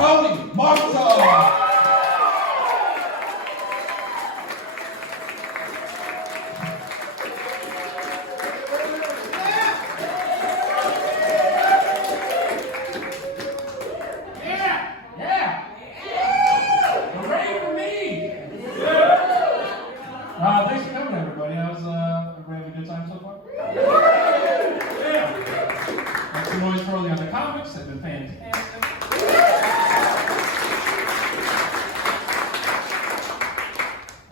Cody, Marshall. Thanks for coming, everybody. Everybody having a good time so far? Yeah. Make some noise for all the other comics. They've been fantastic.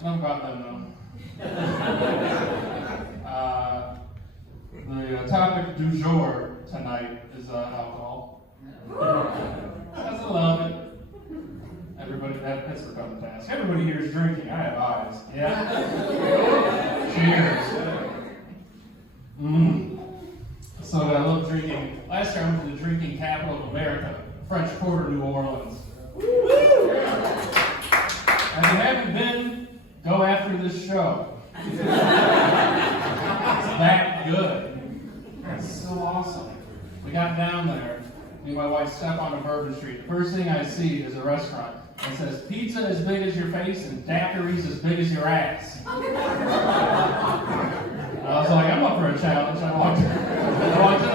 Enough about them, though. The topic du jour tonight is alcohol. That's 11. Everybody, that's for fun task. Everybody here is drinking. I have eyes. Yeah. Cheers. So I love drinking. Last year I went to the drinking capital of America, French Quarter, New Orleans. If you haven't been, go after this show. It's that good. It's so awesome. We got down there. Me and my wife step onto Bourbon Street. The first thing I see is a restaurant. It says, pizza as big as your face and daiquiris as big as your ass. I was like, I'm up for a challenge. I walked in there,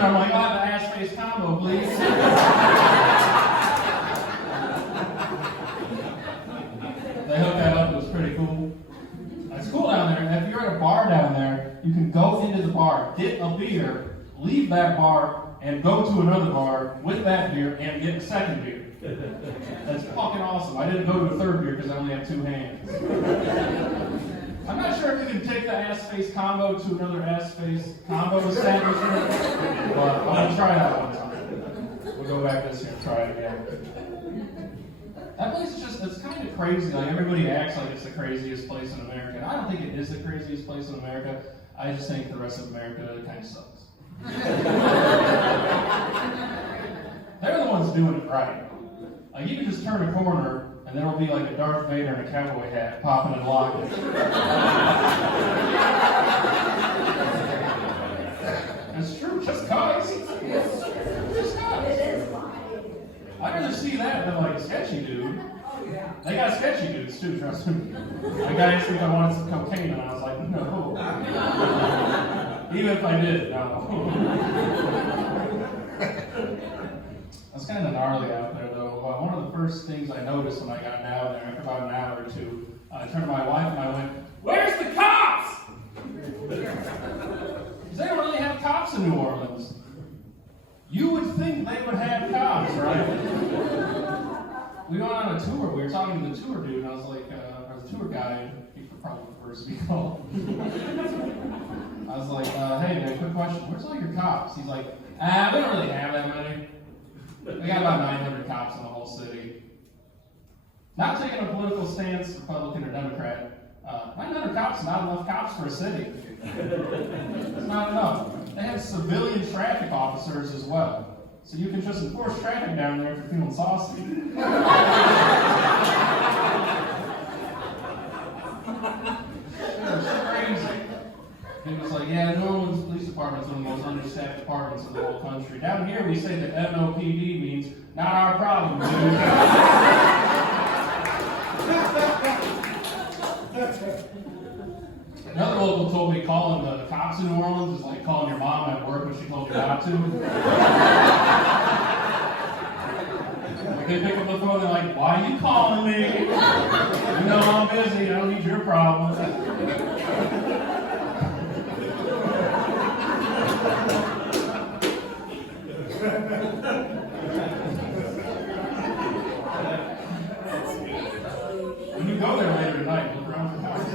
I'm like, I'll have an ass-face combo, please. They hooked that up, it was pretty cool. It's cool down there. If you're at a bar down there, you can go into the bar, get a beer, leave that bar, and go to another bar with that beer and get a second beer. That's fucking awesome. I didn't go to a third beer because I only have 2 hands. I'm not sure if you can take the ass-face combo to another ass-face combo establishment, but I'm going to try that one time. We'll go back this year and try it again. That place is just, it's kind of crazy. Like, everybody acts like it's the craziest place in America. And I don't think it is the craziest place in America. I just think the rest of America kind of sucks. They're the ones doing it right. Like, you can just turn a corner, and there will be like a Darth Vader in a cowboy hat popping and locking. It's true, just cause. Just cause. I'd rather see that than like a sketchy dude. They got sketchy dudes too, trust me. My guy asked me if I wanted some cocaine, and I was like, no. Even if I did, no. That's kind of gnarly out there, though. One of the first things I noticed when I got down there, after about an hour or two, I turned to my wife and I went, "Where's the cops?" Because they don't really have cops in New Orleans. You would think they would have cops, right? We went on a tour. We were talking to the tour dude, and I was like, or the tour guide, he probably prefers to be called. I was like, hey man, quick question. Where's all your cops? He's like, we don't really have that many. We got about 900 cops in the whole city. Not taking a political stance, Republican or Democrat. 900 cops is not enough cops for a city. It's not enough. They have civilian traffic officers as well. So you can just enforce traffic down there if you're feeling saucy. It's crazy. He was like, yeah, New Orleans Police Department's one of the most understaffed departments in the whole country. Down here we say that NOPD means not our problem, dude. Another local told me calling the cops in New Orleans is like calling your mom at work when she told you not to. Like they pick up the phone, they're like, why are you calling me? You know I'm busy, I don't need your problems. When you go there later tonight, look around for cops.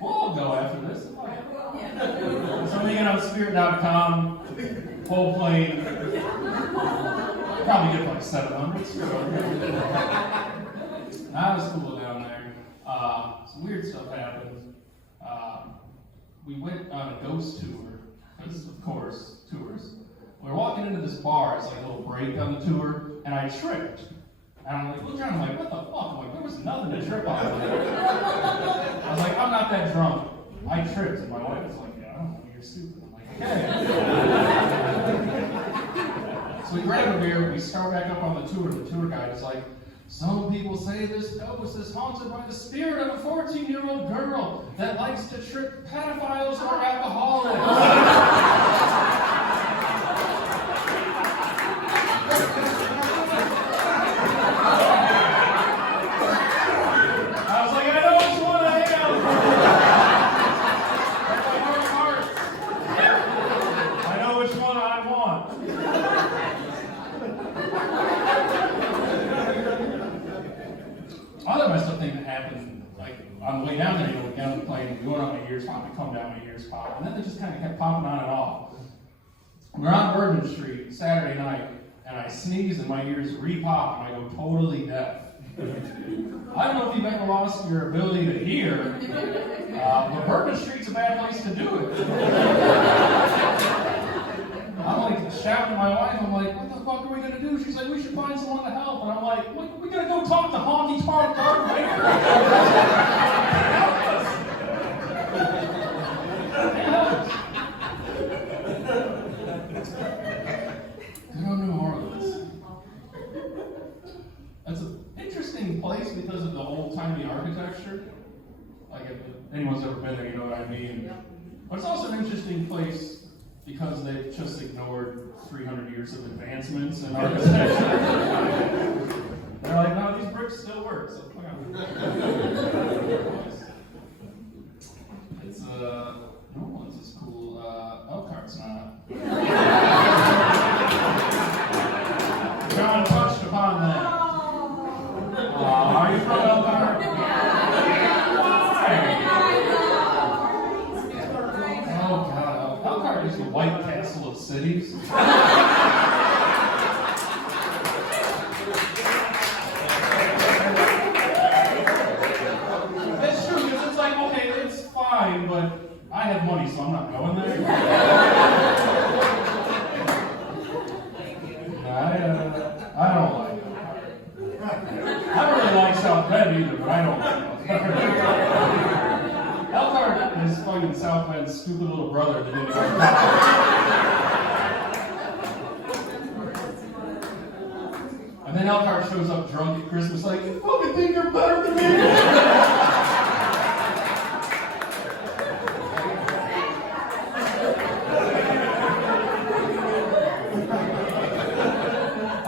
We'll all go after this. Something on Spirit.com, whole plane. Probably get like 700. That was cool down there. Some weird stuff happened. We went on a ghost tour. This is, of course, tours. We were walking into this bar. It's like a little break on the tour, and I tripped. And I'm like, look around, I'm like, what the fuck? I'm like, there was nothing to trip on. I was like, I'm not that drunk. I tripped, and my wife was like, yeah, I don't know, you're stupid. I'm like, So we grab a beer, we start back up on the tour. The tour guide is like, some people say this ghost is haunted by the spirit of a 14-year-old girl that likes to trick pedophiles or alcoholics. Other messed up thing that happened, like on the way down there, we got on the plane, we went on my ears pop, we come down my ears pop, and then they just kind of kept popping on and off. We're on Bourbon Street Saturday night, and I sneeze and my ears re-pop, and I go totally deaf. I don't know if you've ever lost your ability to hear, but Bourbon Street's a bad place to do it. I'm like shouting to my wife, I'm like, what the fuck are we going to do? She's like, we should find someone to help. And I'm like, we got to go talk to Honky Tonk Darth Vader. Go to New Orleans. That's an interesting place because of the old-timey architecture. Like, if anyone's ever been there, you know what I mean. But it's also an interesting place because they've just ignored 300 years of advancements in architecture. They're like, no, these bricks still work. So, it's, New Orleans is cool. Elkhart's not. John touched upon that. Are you from Elkhart? Oh, God. Elkhart is the White Castle of cities. That's true, because it's like, okay, it's fine, but I have money, so I'm not going there. I don't like Elkhart. I don't really like South Bend either, but I don't like Elkhart. Elkhart is fucking South Bend's stupid little brother that didn't go to college. And then Elkhart shows up drunk at Christmas like, you fucking think you're better than me?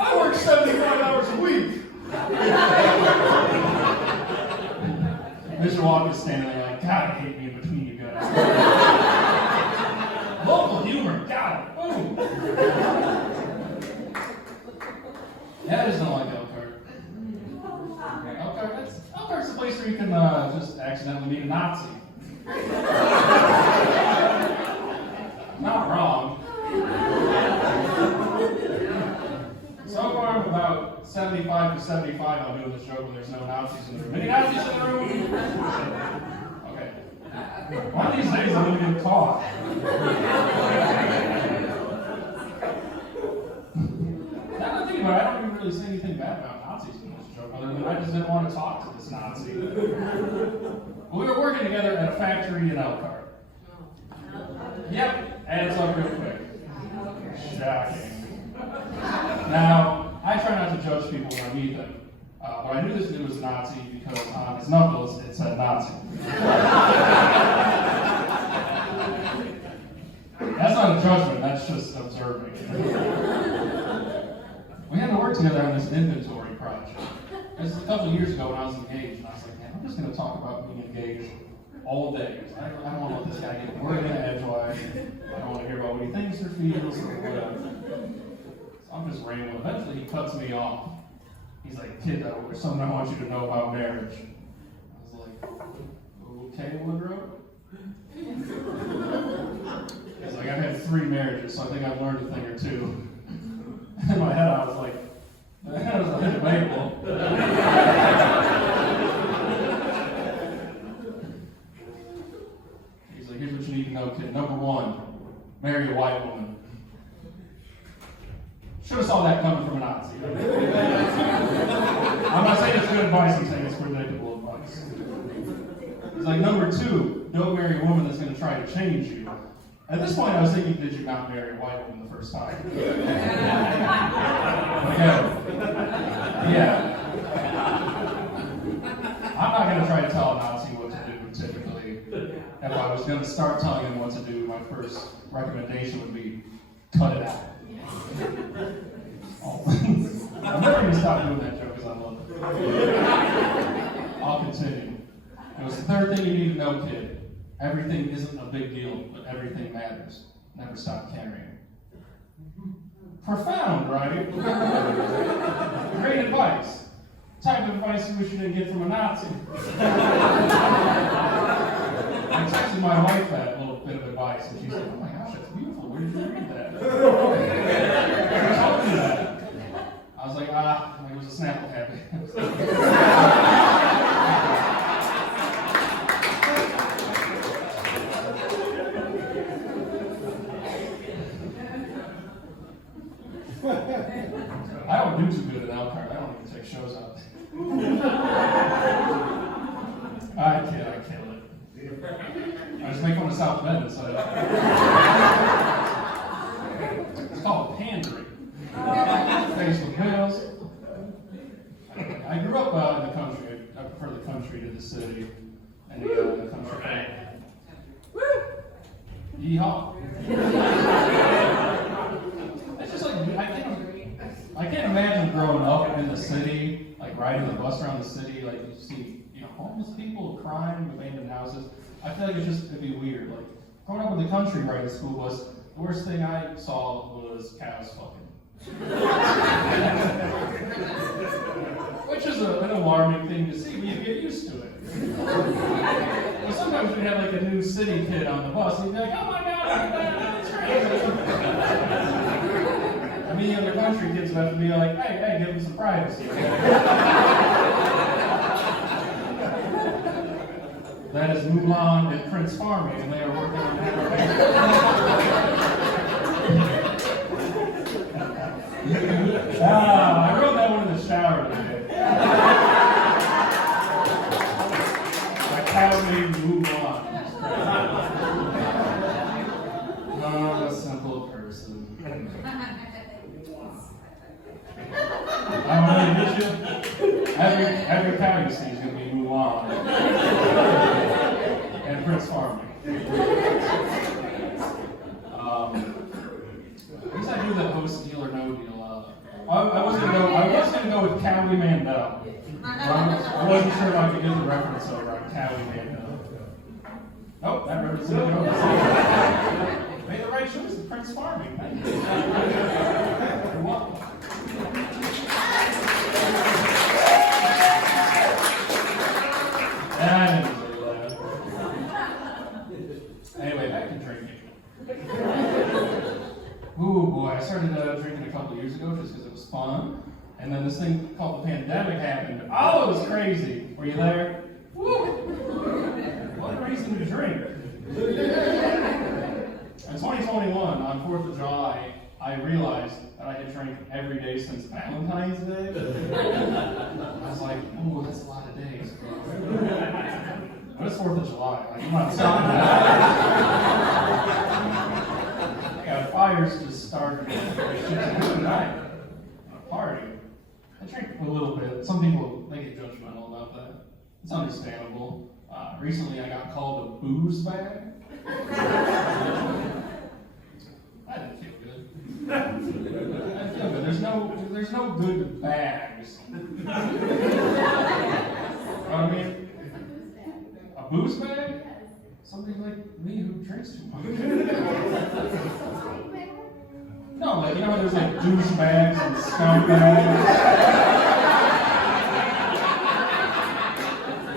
I work 75 hours a week. Mr. Walker's standing there like, God, I hate being between you guys. Local humor, got it. Boom. Yeah, I just don't like Elkhart. Elkhart's a place where you can just accidentally meet a Nazi. Not wrong. So far, I'm about 75 to 75 on doing this joke when there's no Nazis in the room. Any Nazis in the room? Okay. One of these days I'm going to get caught. Now that I think about it, I don't even really say anything bad about Nazis in this joke, other than I just didn't want to talk to this Nazi. Well, we were working together at a factory in Elkhart. Yep, adds up real quick. Shocking. Now, I try not to judge people when I meet them, but I knew this dude was a Nazi because on his knuckles it said Nazi. That's not a judgment, that's just observing. We had to work together on this inventory project. This was a couple of years ago when I was engaged, and I was like, man, I'm just going to talk about being engaged all day. I don't want to let this guy get word in edgewise. I don't want to hear about what he thinks or feels or whatever. I'm just rambling. Eventually, he cuts me off. He's like, kid, there's something I want you to know about marriage. I was like, okay, Woodrow? He's like, I've had 3 marriages, so I think I've learned a thing or 2. In my head, I was like, that was debatable. He's like, here's what you need to know, kid. Number 1, marry a white woman. Should have saw that coming from a Nazi. I'm not saying it's good advice, I'm saying it's predictable advice. He's like, number 2, don't marry a woman that's going to try to change you. At this point, I was thinking, did you not marry a white woman the first time? Yeah. I'm not going to try to tell a Nazi what to do, typically. If I was going to start telling him what to do, my first recommendation would be, cut it out. Oh. I'm never going to stop doing that joke because I love it. I'll continue. It was the third thing you need to know, kid. Everything isn't a big deal, but everything matters. Never stop caring. Profound, right? Great advice. Type of advice you wish you didn't get from a Nazi. I texted my wife that little bit of advice, and she said, oh my gosh, that's beautiful. Where did you read that? Who told you that? I was like, it was a Snapple habit. I don't do too good at Elkhart. I don't even take shows out. I kill it. I just make fun of South Bend instead of it's called pandering. Faced with whales. I grew up in the country. I prefer the country to the city. And the country. Yeehaw. It's just like, I can't imagine growing up in the city, like riding the bus around the city, like you see, homeless people, crime, abandoned houses. I feel like it'd be weird. Like, growing up in the country riding the school bus, the worst thing I saw was cows fucking. Which is an alarming thing to see, but you get used to it. But sometimes we have like a new city kid on the bus, and you'd be like, oh my god, that's crazy. Me and the country kids have to be like, hey, give them some privacy. That is Mulan and Prince Farming, and they are working on that. I wrote that one in the shower today. My cow named Mulan. I'm a simple person. I'm really with you. Every cow you see is going to be Mulan and Prince Farming. I guess I do the post deal or no deal. I was gonna go with Cowie Mandel. I wasn't sure if I could get the reference over on Cowie Mandel. Oh, that reference didn't go. Made the right choice. Prince Farming. Thank you. You're welcome. I didn't really laugh. Anyway, back to drinking. Ooh, boy, I started drinking a couple years ago just because it was fun. And then this thing called the pandemic happened. Oh, it was crazy. Were you there? Woo! What a reason to drink. In 2021, on 4th of July, I realized that I had drank every day since Valentine's Day. I was like, ooh, that's a lot of days, bro. But it's 4th of July. Like, I'm not stopping that. I got fires just started. It's just a good night. A party. I drink a little bit. Some people, they get judgmental about that. It's understandable. Recently, I got called a booze bag. I didn't feel good. I feel good. There's no good bags. You know what I mean? A booze bag? Somebody like me who drinks too much. No, like, you know, there's like douche bags and scum bags.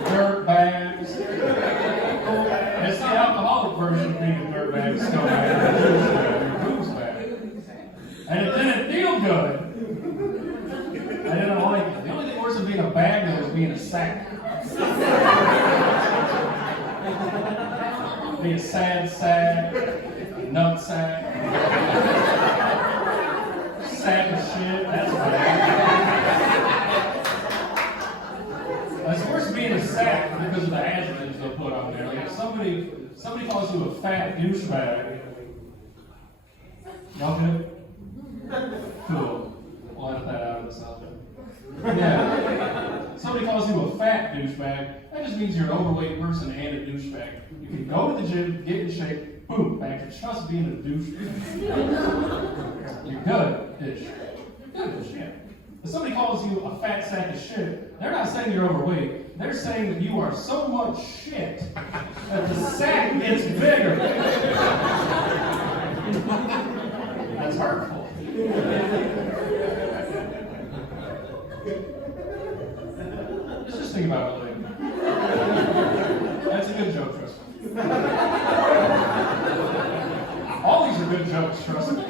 Dirt bags. It's the alcoholic version of being a dirt bag, scum bag, or booze bag. And it didn't feel good. I didn't like it. The only thing worse than being a bag though was being a sack. Be a sad sack, a nut sack, sack of shit, that's bad. It's worse being a sack because of the adjectives they'll put on there. Like if somebody Somebody calls you a fat douchebag. Y'all good? Cool. We'll edit that out of this outfit. Yeah. Somebody calls you a fat douchebag, that just means you're an overweight person and a douchebag. You can go to the gym, get in shape, boom, back to just being a douchebag. You're good-ish. Good-ish, yeah. If somebody calls you a fat sack of shit, they're not saying you're overweight. They're saying that you are so much shit that the sack gets bigger. That's hurtful. Let's just think about it later. That's a good joke, trust me. All these are good jokes, trust me.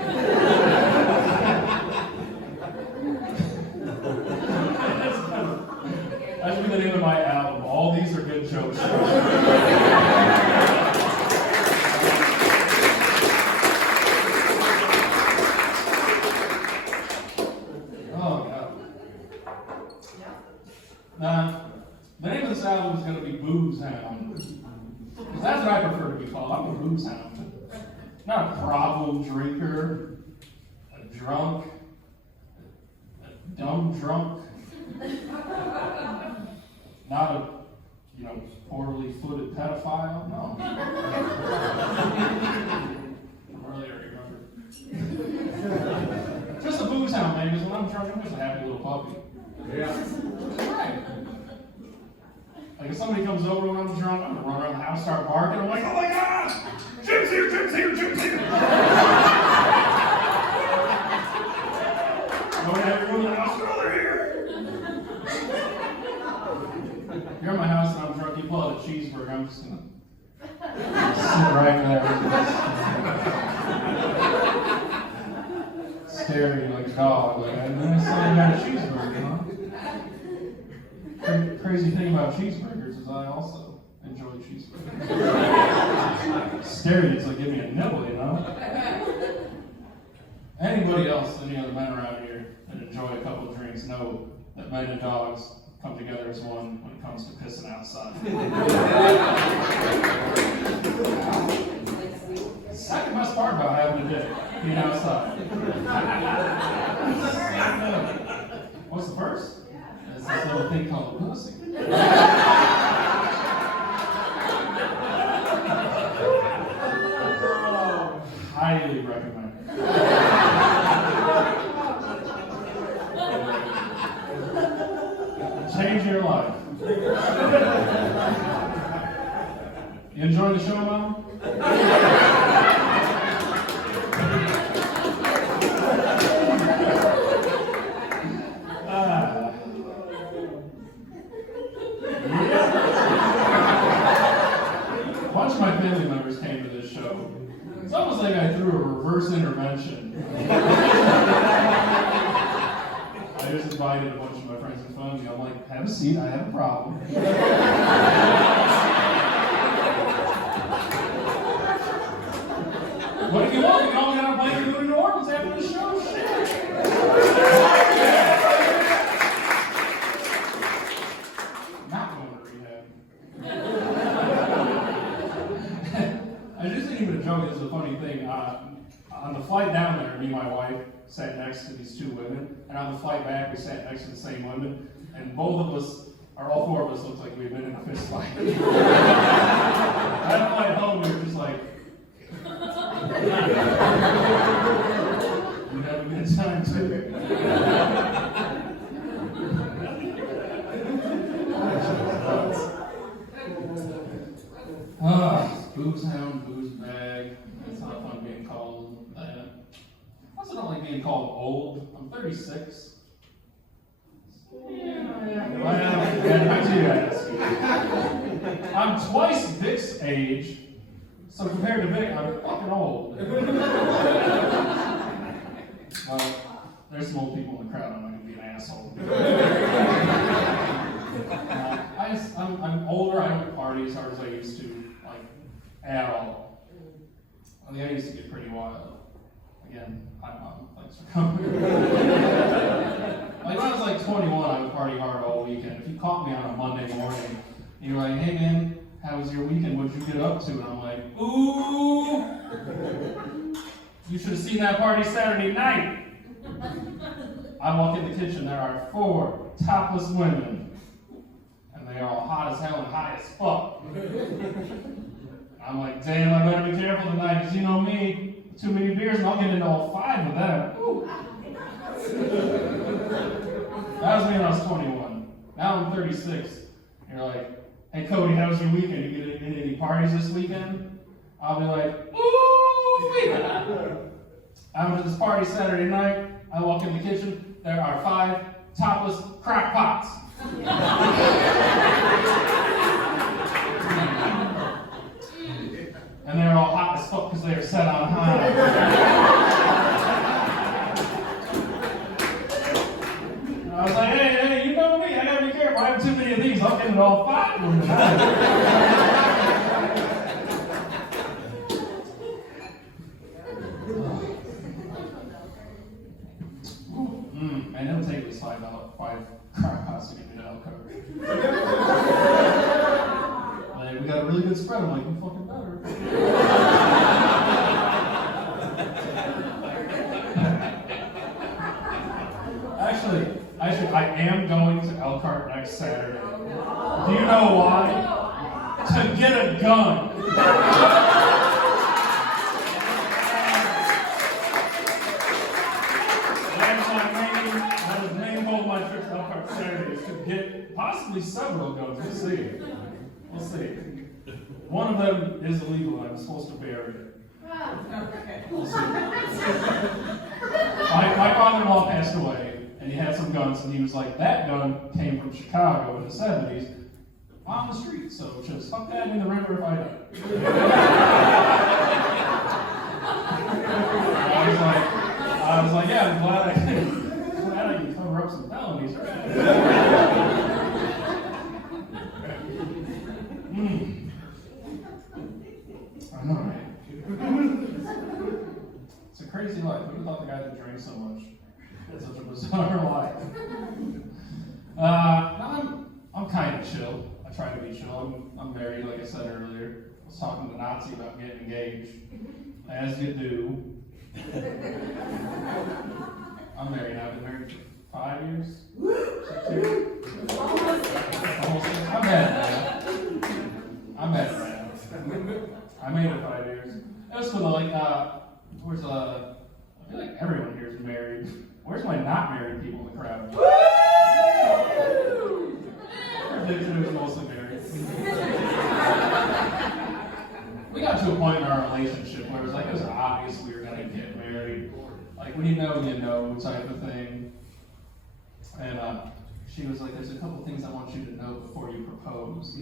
That should be the name of my album. All these are good jokes. Oh, God. Now, the name of this album is going to be Boozehound. Because that's what I prefer to be called. I'm a Boozehound. Not a problem drinker, a drunk, a dumb drunk. Not a, poorly footed pedophile. No. Really, I remember. Just a Boozehound, man, because when I'm drunk, I'm just a happy little puppy. Yeah. Right. Like if somebody comes over when I'm drunk, I'm gonna run around the house, start barking. I'm like, oh my gosh! Jim's here, Jim's here, Jim's here! Go to everyone in the house, oh, they're here! You're in my house and I'm drunk, you pull out a cheeseburger, I'm just gonna sit right there. Stare at you like a dog, like, I saw you got a cheeseburger, huh? Crazy thing about cheeseburgers is I also enjoy cheeseburgers. Staring, it's like, give me a nibble, Anybody else, any other men around here that enjoy a couple of drinks know that men and dogs come together as one when it comes to pissing outside. Second best part about having a dick, being outside. What's the first? It's this little thing called a pussy. Highly recommend it. Change your life. You enjoying the show, Mom? A bunch of my family members came to this show. It's almost like I threw a reverse intervention. I just invited a bunch of my friends and family. I'm like, have a seat, I have a problem. What if you want? You can all get on a plane and go to New Orleans after the show. Shit. Not going to rehab. This isn't even a joke, it's a funny thing. On the flight down there, me and my wife sat next to these two women, and on the flight back, we sat next to the same women, and both of us, or all four of us, looked like we'd been in a fist fight. On the flight home, we were just like, you have a good time too. Boozehound, booze bag. It's not fun being called that. I also don't like being called old. I'm 36. I'm twice Vic's age, so compared to Vic, I'm fucking old. Well, there's some old people in the crowd. I'm not going to be an asshole. I'm older. I don't party as hard as I used to, at all. I mean, I used to get pretty wild. Again, hi Mom, thanks for coming. When I was 21, I would party hard all weekend. If you caught me on a Monday morning, you were like, hey man, how was your weekend? What did you get up to? And I'm like, ooh, you should have seen that party Saturday night. I walk in the kitchen, there are 4 topless women, and they are all hot as hell and high as fuck. I'm like, damn, I better be careful tonight, because you know me, too many beers and I'll get into all 5 of them. Ooh. That was me when I was 21. Now I'm 36. You're like, hey Cody, how was your weekend? You get in any parties this weekend? I'll be like, ooh! I went to this party Saturday night. I walk in the kitchen. There are 5 topless crack pots. And they're all hot as fuck because they are set on high. I was like, hey, you know me. I gotta be careful. I have too many of these. I'll get into all 5 of them tonight. Man, it'll take me 5 crack pots to get me to Elko. Like, we got a really good spread. I'm like, you fucking better. Actually, I am going to Elkhart next Saturday. Do you know why? To get a gun. That is the main goal of my trip to Elkhart Saturday, is to get possibly several guns. We'll see. We'll see. One of them is illegal. I'm supposed to bury it. We'll see. My father-in-law passed away, and he had some guns, and he was like, that gun came from Chicago in the 70s on the street, so just fuck that in the river if I die. I was like, yeah, I'm glad I can cover up some felonies, right? I know, right? It's a crazy life. Who thought the guy that drank so much had such a bizarre life? I'm kind of chill. I try to be chill. I'm married, like I said earlier. I was talking to Nazi about getting engaged, as you do. I'm married now. I've been married for 5 years. 6 years. I'm mad right now. I made it 5 years. It was cool. Like, I feel like everyone here is married. Where's my not married people in the crowd? It was mostly married. We got to a point in our relationship where it was obvious we were gonna get married. Like, when you know type of thing. And she was like, there's a couple things I want you to know before you propose.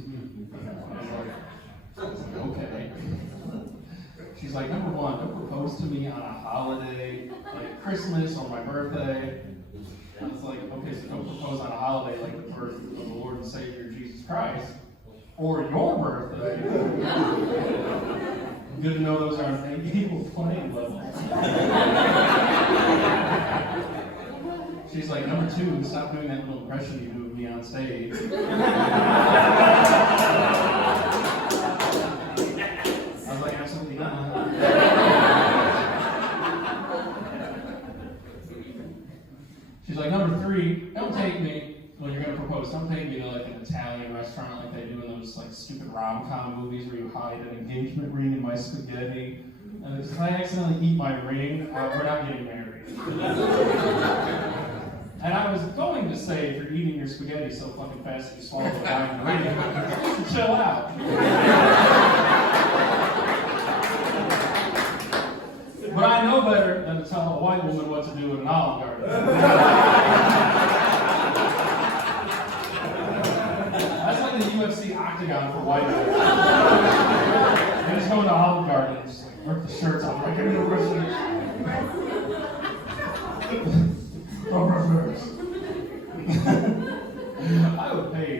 I was like, okay. She's like, number 1, don't propose to me on a holiday, like Christmas or my birthday. I was like, okay, so don't propose on a holiday like the birth of the Lord and Savior Jesus Christ, or your birthday. Good to know those are on equal playing level. She's like, number 2, stop doing that little impression you do of me on stage. I was like, absolutely not. She's like, number 3, don't take me, when you're going to propose, don't take me to like an Italian restaurant like they do in those like stupid rom-com movies where you hide an engagement ring in my spaghetti. And if I accidentally eat my ring, we're not getting married. And I was going to say, if you're eating your spaghetti so fucking fast that you swallow the diamond ring, chill out. But I know better than to tell a white woman what to do in an Olive Garden. That's like the UFC octagon for white guys. They just go into Olive Garden and just like rip the shirts off. Like, give me the shirts. I would pay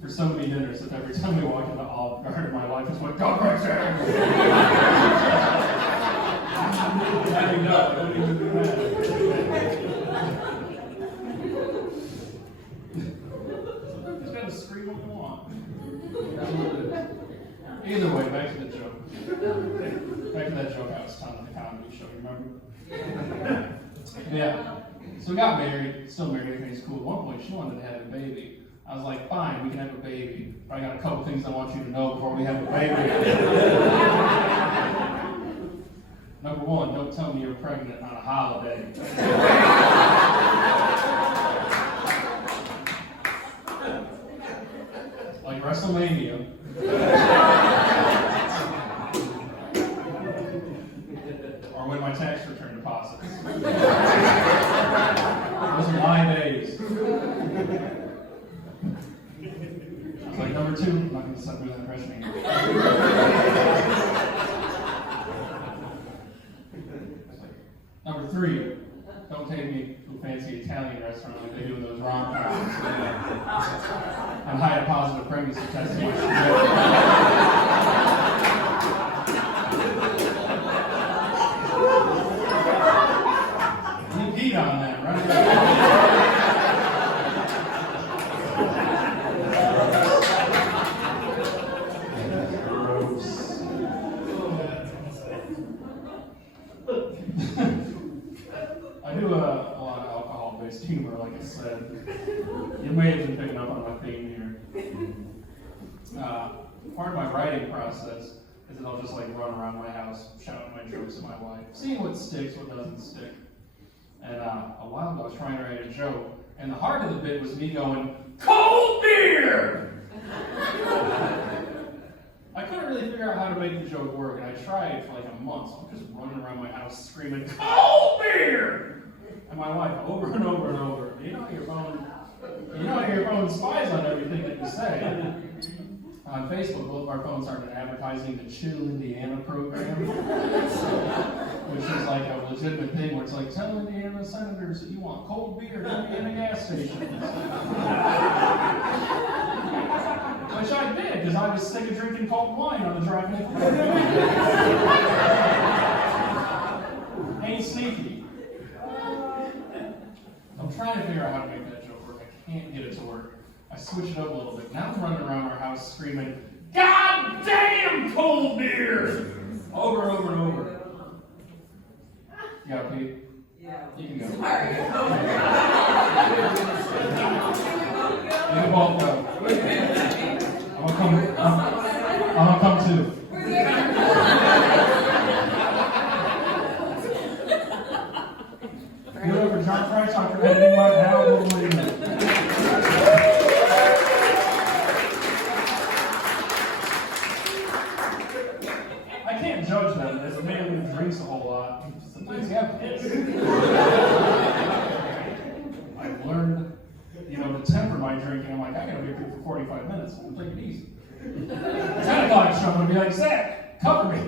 for so many dinners if every time we walked into Olive Garden, my wife just went, go crazy! I didn't know. I wouldn't even do that. You just gotta scream what you want. That's what it is. Anyway, back to the joke. Back to that joke I was telling at the comedy show, you remember? Yeah. So we got married, still married, everything's cool. At one point, she wanted to have a baby. I was like, fine, we can have a baby. But I got a couple things I want you to know before we have a baby. Number one, don't tell me you're pregnant on a holiday. Like WrestleMania. Or when my tax return deposits. Those are my days. I was like, number two, I'm not going to stop doing that impression anymore. Number three, don't take me to a fancy Italian restaurant like they do in those rom-coms. And hide a positive pregnancy test in my You peed on that, right? I do a lot of alcohol-based humor, like I said. You may have been picking up on my theme here. Part of my writing process is that I'll just like run around my house shouting my jokes at my wife, seeing what sticks, what doesn't stick. And a while ago I was trying to write a joke, and the heart of the bit was me going, cold beer! I couldn't really figure out how to make the joke work, and I tried for like a month, so I'm just running around my house screaming, cold beer! And my wife, over and over and over, you know how your phone spies on everything that you say. On Facebook, both of our phones started advertising the Chill Indiana program, which is like a legitimate thing where it's like, tell Indiana senators that you want cold beer at Indiana gas stations. Which I did, because I was sick of drinking cold wine on the drive in. Ain't sneaky. I'm trying to figure out how to make that joke work. I can't get it to work. I switch it up a little bit. Now I'm running around our house screaming, God damn cold beer! Over and over and over. You got to pee? Yeah. You can go. Sorry. You can both go. I'm gonna come too. You over John Price on editing right now? What do you know? I can't judge them as a man who drinks a whole lot. Sometimes you have kids. I've learned, to temper my drinking. I'm like, I gotta be here for 45 minutes. I'm take it easy. 10 o'clock show, I'm gonna be like, Zach, cover me.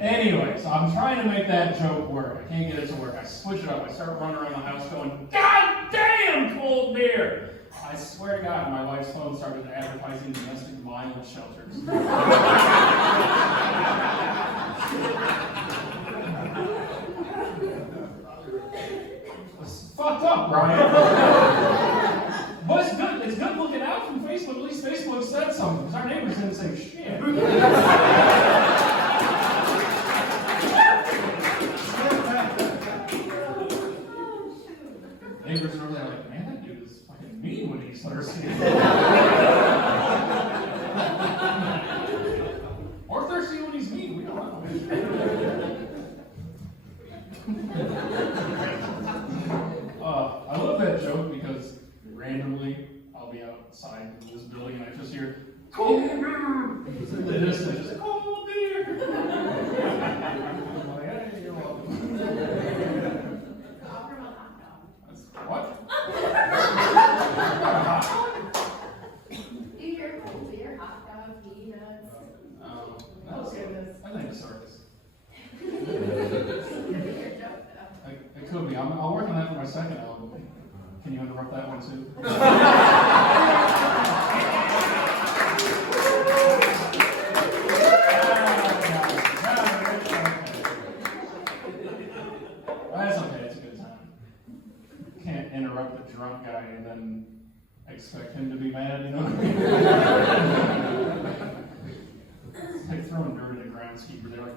Anyway, so I'm trying to make that joke work. I can't get it to work. I switch it up. I start running around the house going, God damn cold beer! I swear to God, my wife's phone started advertising domestic violence shelters. It's fucked up, Brian. But it's good looking out from Facebook. At least Facebook said something, because our neighbors didn't say shit. Neighbors are really like, man, that dude is fucking mean when he's thirsty. Or thirsty when he's mean, we don't know. I love that joke because randomly I'll be outside in this building and I just hear, cold beer! It's in the distance, just cold beer! I'm like, hey, you're welcome. What? Do your cold beer, hot dog, peanuts. I think it's circus. It could be. I'll work on that for my second album. Can you interrupt that one too? That's okay. It's a good time. Can't interrupt a drunk guy and then expect him to be mad, you know what I mean? throwing dirt at the groundskeeper. They're like,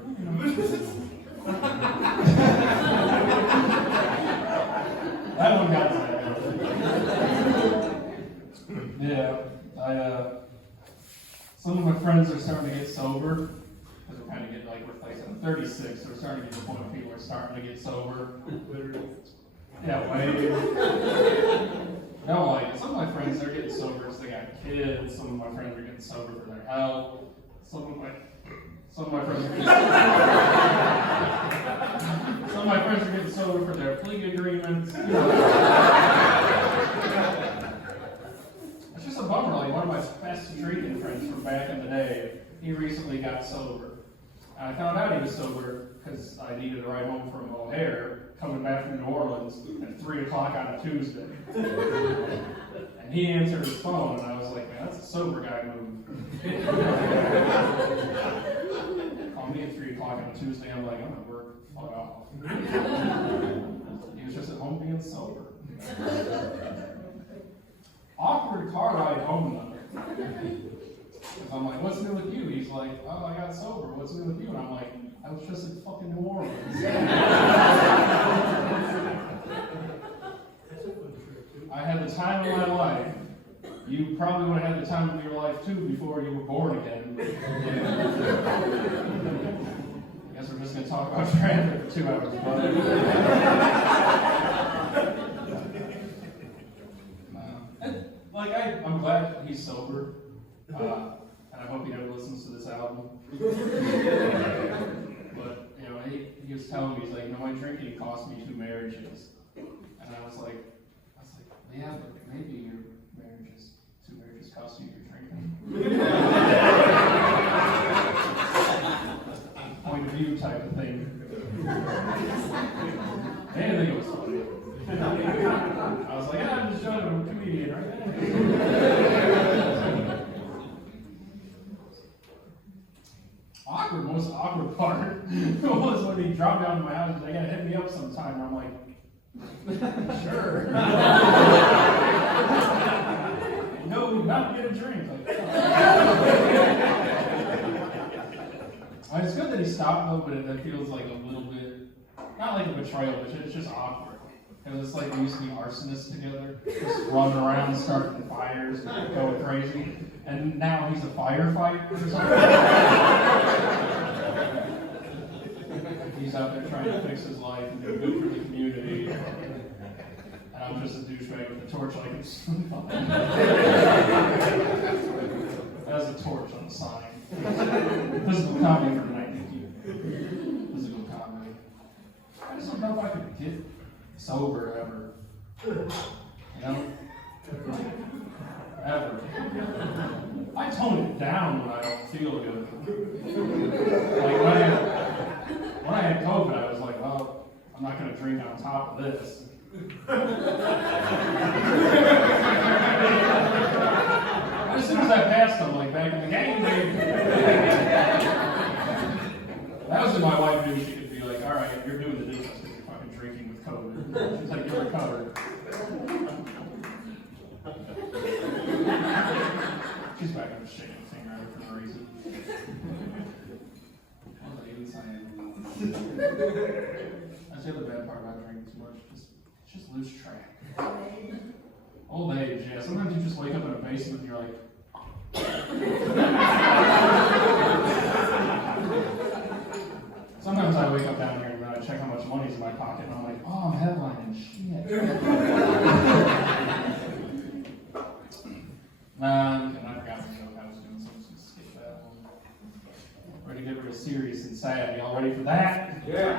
that one got to that. Yeah, some of my friends are starting to get sober, because we're kind of getting, like I said, I'm 36, so we're starting to get to the point where people are starting to get sober. Yeah, no, like, some of my friends, they're getting sober because they got kids. Some of my friends are getting sober for their health. Some of my friends are getting some of my friends are getting sober for their plea agreements. You know. It's just a bummer. Like, one of my best drinking friends from back in the day, he recently got sober. And I found out he was sober because I needed a ride home from O'Hare, coming back from New Orleans at 3 o'clock on a Tuesday. And he answered his phone, and I was like, man, that's a sober guy move. Call me at 3 o'clock on a Tuesday, I'm like, I'm gonna work, fuck off. He was just at home being sober. Awkward car ride home, though. Because I'm like, what's new with you? He's like, oh, I got sober. What's new with you? And I'm like, I was just in fucking New Orleans. I had the time of my life. You probably would have had the time of your life too before you were born again. I guess we're just going to talk about traffic for 2 hours. But I'm glad he's sober. And I hope he never listens to this album. But, you know, he was telling me, he's like, my drinking cost me 2 marriages. And I was like, yeah, but maybe your marriages, 2 marriages cost you your drinking. Point of view type of thing. Anything was funny. I was like, I'm just showing him a comedian, right? Most awkward part was when he dropped down to my house. He's like, yeah, hit me up sometime. And I'm like, sure. No, not get a drink. Like, it's good that he stopped though, but it feels like a little bit, not like a betrayal, but it's just awkward. Because it's like we used to be arsonists together, just running around, starting fires, and going crazy. And now he's a firefighter or something. He's out there trying to fix his life and do good for the community. And I'm just a douchebag with a torch like it's That's a torch on the sign. Physical comedy for the night. Physical comedy. I just don't know if I could get sober ever. You know? Ever. I tone it down when I don't feel good. Like when I had COVID, I was like, well, I'm not going to drink on top of this. As soon as I passed, I'm like, back in the game, baby. That was when my wife knew she could be like, all right, you're doing the dishes because you're fucking drinking with COVID. She's like, you're recovered. She's back up shaking the finger at her for no reason. What was I even saying? That's the other bad part about drinking too much. Just lose track. Old age, yeah. Sometimes you just wake up in a basement and you're like, sometimes I wake up down here and I check how much money's in my pocket and I'm like, oh, I'm headlining shit. And I forgot the joke I was doing, so I'm just going to skip that one. Ready to get real serious and sad. Y'all ready for that? Yeah.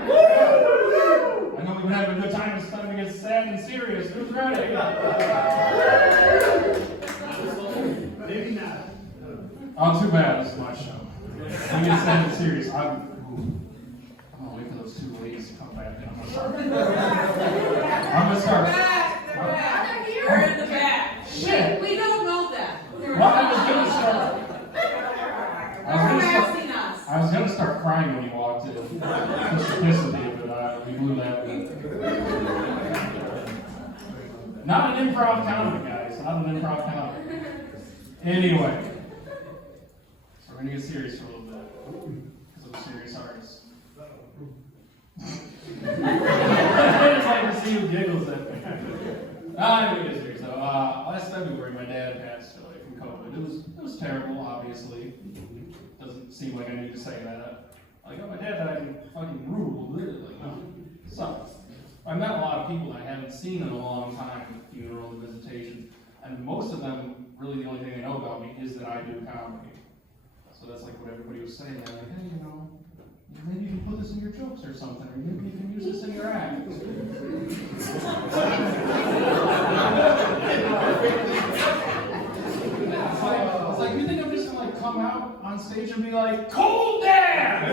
I know we've been having a good time. It's time to get sad and serious. Who's ready? Maybe not. Oh, too bad. This is my show. We get sad and serious. I'm going to wait for those 2 ladies to come back. And I'm going to start. They're here. We're in the back. Shit. We don't know that. Well, I was going to start. I was going to start crying when he walked in. The simplicity of it, we blew that. Not an improv comedy, guys. Not an improv comedy. Anyway. So we're We're going to get serious for a little bit, because I'm a serious artist. I just like to see who giggles at me. I'm going to get serious though. Last February, my dad passed away from COVID. It was terrible, obviously. Doesn't seem like I need to say that. Like, oh, my dad died in fucking rule. Like, no, it sucks. I met a lot of people that I haven't seen in a long time at funeral and visitations, and most of them, really the only thing they know about me is that I do comedy. So that's like what everybody was saying. They're like, hey, maybe you can put this in your jokes or something, or maybe you can use this in your act. It's like, you think I'm just gonna like come out on stage and be like, cold dad!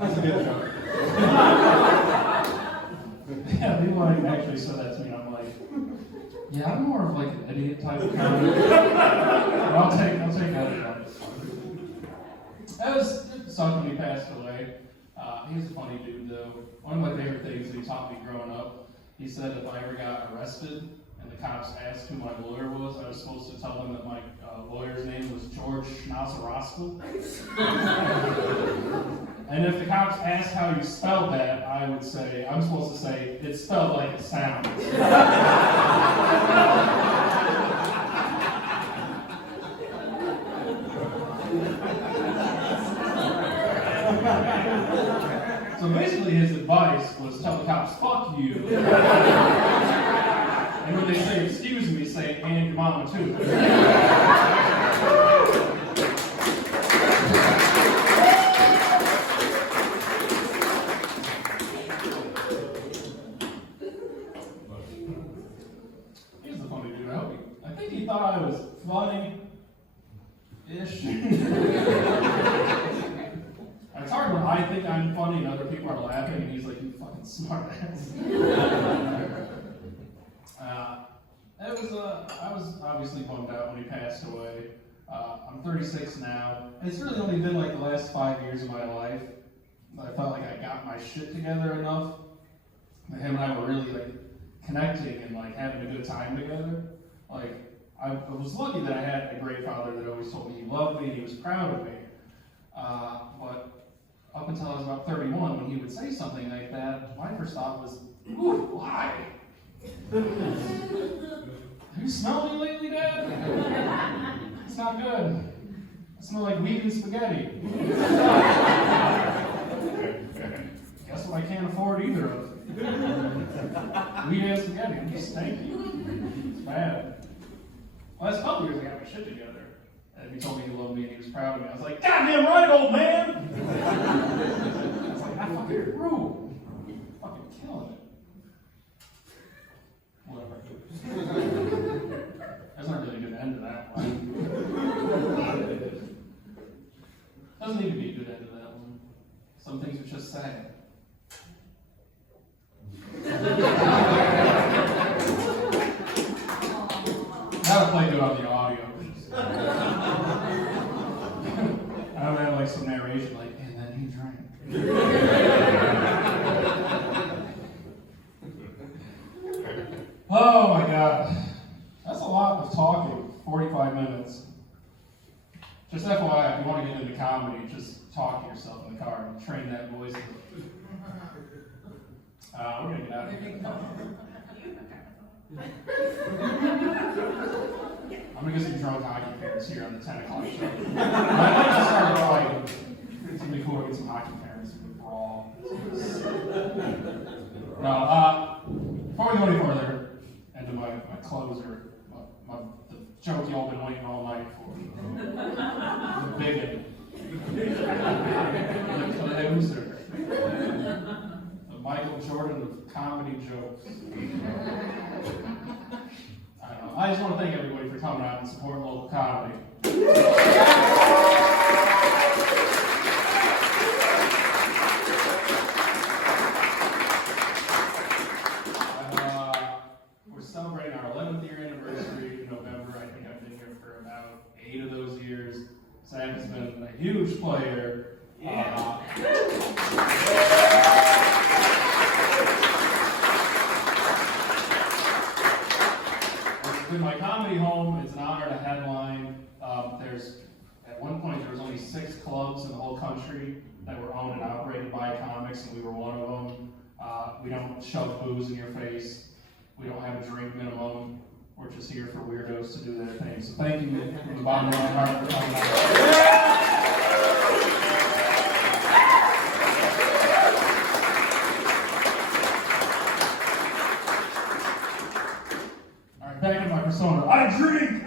That's a good joke. Yeah, people actually said that to me, and I'm like, yeah, I'm more of like an idiot type of comedy. But I'll take that. It sucked when he passed away. He was a funny dude, though. One of my favorite things that he taught me growing up, he said if I ever got arrested and the cops asked who my lawyer was, I was supposed to tell them that my lawyer's name was George Schnauzer. And if the cops asked how you spelled that, I would say, I'm supposed to say, it's spelled like it sounds. So basically his advice was tell the cops, fuck you. And when they say, excuse me, say, and your mama too. Here's the funny dude. I think he thought I was funny-ish. It's hard when I think I'm funny and other people are laughing, and he's like, you fucking smart ass. I was obviously bummed out when he passed away. I'm 36 now, and it's really only been like the last 5 years of my life that I felt like I got my shit together enough. That him and I were really like connecting and like having a good time together. Like I was lucky that I had a great father that always told me he loved me and he was proud of me. But up until I was about 31, when he would say something like that, my first thought was, ooh, why? Have you smelled me lately, Dad? It's not good. I smell like wheat and spaghetti. Guess what I can't afford either of. Wheat and spaghetti. I'm just stinky. It's bad. Last couple years, I got my shit together. And he told me he loved me and he was proud of me. I was like, goddamn right, old man! I was like, I fucking rule. Fucking killing it. Whatever. That's not really a good end to that one. Doesn't need to be a good end to that one. Some things are just sad. Gotta play good on the audio. I don't have like some narration like, and then he drank. Oh my God. That's a lot of talking, 45 minutes. Just FYI, if you want to get into comedy, just talk to yourself in the car and train that voice. We're going to get out of here. I'm going to get some drunk hockey parents here on the 10 o'clock show. I might just start fighting. It's going to be cool to get some hockey parents and brawl. No, before we go any further, and to my closer, the joke y'all been waiting all night for. The bigot. The closer. The Michael Jordan of comedy jokes. I don't know. I just want to thank everybody for coming out and supporting local comedy. We're celebrating our 11th year anniversary in November. I think I've been here for about 8 of those years. Sam has been a huge player With my comedy home, it's an honor to headline. At one point, there was only 6 clubs in the whole country that were owned and operated by comics, and we were one of them. We don't shove booze in your face. We don't have a drink minimum. We're just here for weirdos to do their thing. So thank you from the bottom of my heart for coming out. Back in my persona. I drink!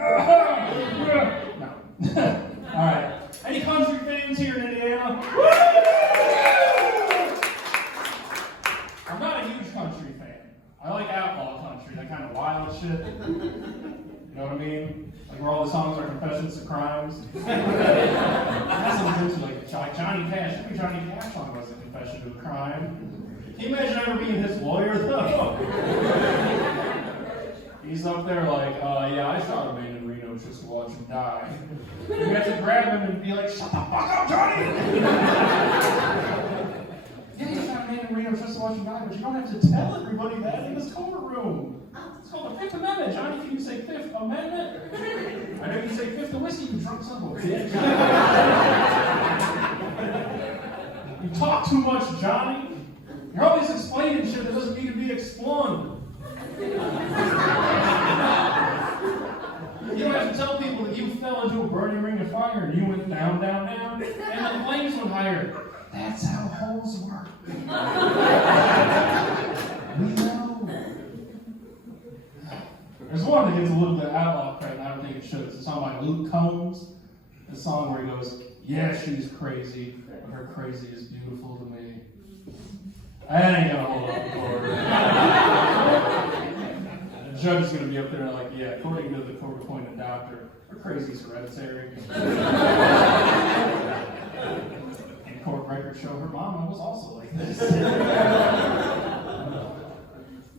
No. Alright. Any country fans here in Indiana? I'm not a huge country fan. I like outlaw country, that kind of wild shit. You know what I mean? Like where all the songs are confessions to crimes. That's something into like Johnny Cash. Every Johnny Cash song was a confession to a crime. Can you imagine ever being his lawyer though? He's up there like, yeah, I shot a man in Reno just to watch him die. You have to grab him and be like, shut the fuck up, Johnny! Yeah, you shot a man in Reno just to watch him die, but you don't have to tell everybody that in this courtroom. It's called the Fifth Amendment. Johnny, can you say Fifth Amendment? I know you say Fifth of Whiskey, you drunk son of a bitch. You talk too much, Johnny. You're always explaining shit that doesn't need to be explained. You don't have to tell people that you fell into a burning ring of fire and you went down, down, down, and the flames went higher. That's how holes work. We know. There's one that gets a little bit outlaw credit, and I don't think it should. It's a song by Luke Combs. A song where he goes, yeah, she's crazy, but her crazy is beautiful to me. I ain't gonna hold up for her. The judge is going to be up there like, yeah, according to the court-appointed doctor, her crazy's hereditary. And court records show her mama was also like this.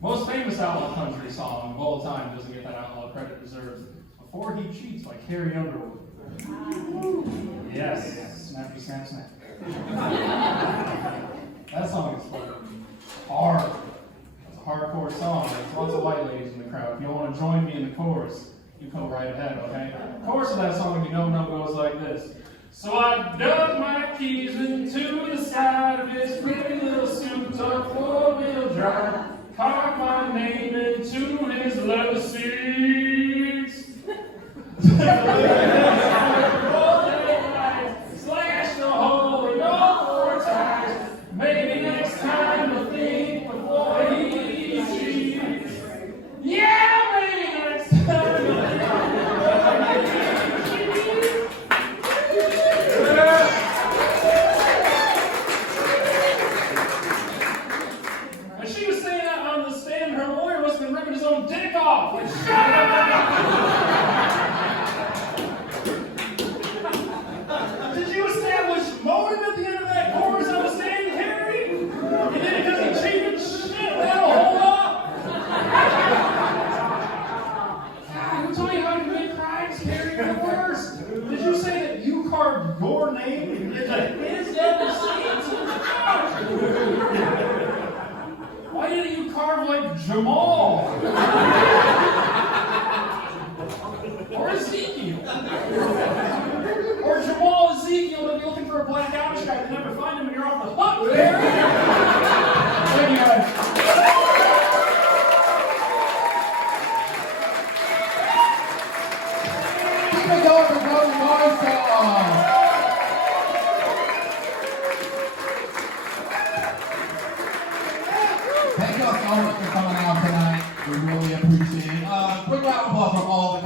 Most famous outlaw country song of all time doesn't get that outlaw credit it deserves. Before He Cheats by Carrie Underwood. Yes, snappy snap snap. That song is fucking hard. Hardcore song. There's lots of white ladies in the crowd. If you want to join me in the chorus, you come right ahead, okay? The chorus of that song, if you don't know, goes like this. So I dug my keys into the side of his pretty little souped-up four-wheel drive, carved my name into his leather seats. Slashed a hole in all 4 tires. Maybe next time you'll think before he yeah, maybe next time. When she was saying that on the stand, her lawyer must have been ripping his own dick off. Like, shut up! Did you establish motive at the end of that chorus on the stand, Harry? You did it because he cheated? Shit, that'll hold up. Tell me how to commit crimes, Harry, you're the worst. Did you say that you carved your name into his leather seats? Why didn't you carve like Jamal? Or Ezekiel? Or Jamal Ezekiel and you're looking for a black Irish guy and never find him and you're off the hook, Harry? Thank you guys. Thank y'all so much for coming out tonight. We really appreciate it. Quick round of applause from all the